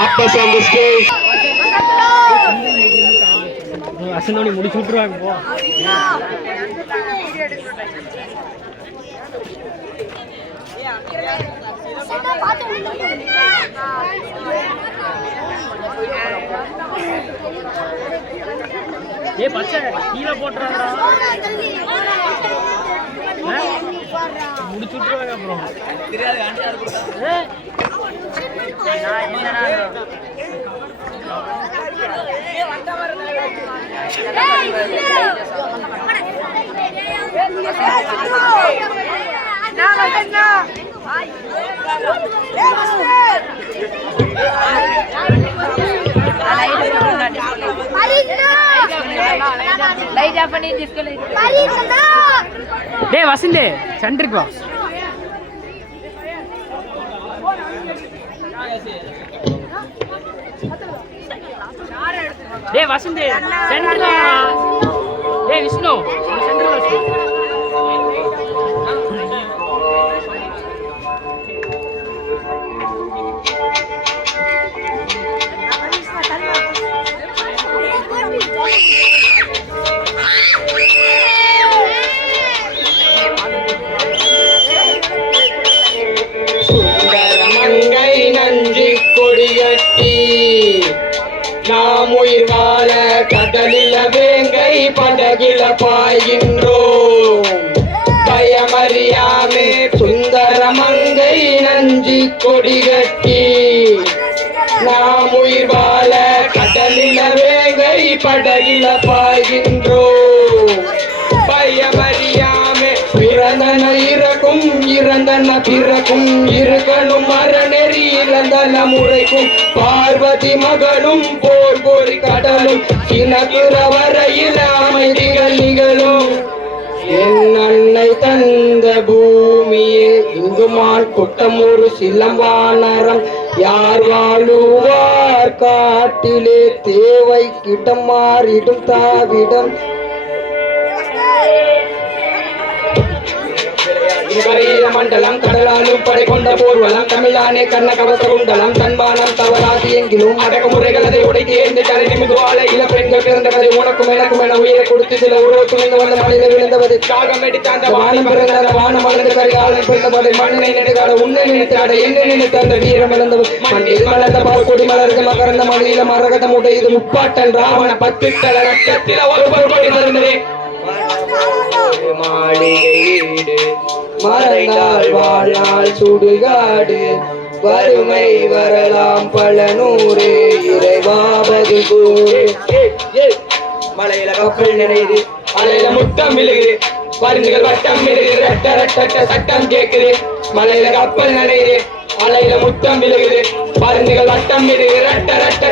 Rappers on the stage. அசனோனி முடிச்சு விட்டுருவாங்க போ. ஏ பச்சை கீழே போட்டுறாங்கடா. முடிச்சு விட்டுருவாங்க அப்புறம். தெரியாது ஆண்டி யார் கொடுத்தா? டேய் வசந்த் சென்டருக்கு வா. டேய் வசந்த் சென்டர்ல வா. டேய் விஷ்ணு சென்டர்ல வா. சுந்தரமங்கை நன்றி கொடிகட்டி நாம் உயிர் வாழ கடலில வேங்கை படகில பாய்கின்றோம். பயமறியாமே சுந்தரமங்கை நன்றி கொடிகட்டி நாம் உயிர் வாழ கடலில வேங்கை படகில பாய்கின்றோம். பயமறியாமே பிறந்தன இறக்கும் இறந்தன பிறக்கும் இருக்கணும் மரநெறி இறந்தன முறைக்கும் பார்வதி மகளும் போர் போரி கடலும் இனக்குற வரையில் அமைதிகள் நிகழும். என் அன்னை தந்த பூமியே இங்குமான் குட்டம் ஒரு சிலம்பானரம் யார் வாழுவார் காட்டிலே தேவை கிட்டம் மாறிடும் தாவிடம். மண்டலம் கடலாலும் படை கொண்ட போர்வலம் தமிழானே கண்ண கவச குண்டலம் தன்மானம் தவறாது எங்கிலும் அடக்குமுறைகள் அதை உடைத்து ஏந்த கலை நிமிதுவாழ இள பெண்கள் பிறந்த கதை உனக்கும் எனக்கும் என உயிரை கொடுத்து சில உருவ துணிந்து வந்த மனித விழுந்தவது காகம் எடுத்தாந்த வானம் பிறந்த வானம் வளர்ந்த கரிகாலன் பிறந்தபடி மண்ணை நினைக்காத உன்னை நினைத்தாட என்னை நினைத்த அந்த வீரம் இழந்தவர் மண்ணில் மலர்ந்த பால் கொடி மலர்ந்த மகர்ந்த மணியில மரகதம் உடையது முப்பாட்டன் ராவண 10 தல ரத்தத்தில ஒரு பொருள் மறந்ததே மாளிகையீடு மறைந்தால் வாழ்நாள் சுடுகாடு வறுமை வரலாம் பல நூறு இறைவாவது கூறு. மலையில கப்பல் நிறையுது மலையில முட்டம் விழுகுது பருந்துகள் வட்டம் விழுகுது ரெட்ட ரெட்ட சட்டம் கேக்குது. மலையில கப்பல் நிறையுது மலையில முட்டம் விழுகுது பருந்துகள் வட்டம் விழுகுது ரெட்ட ரெட்ட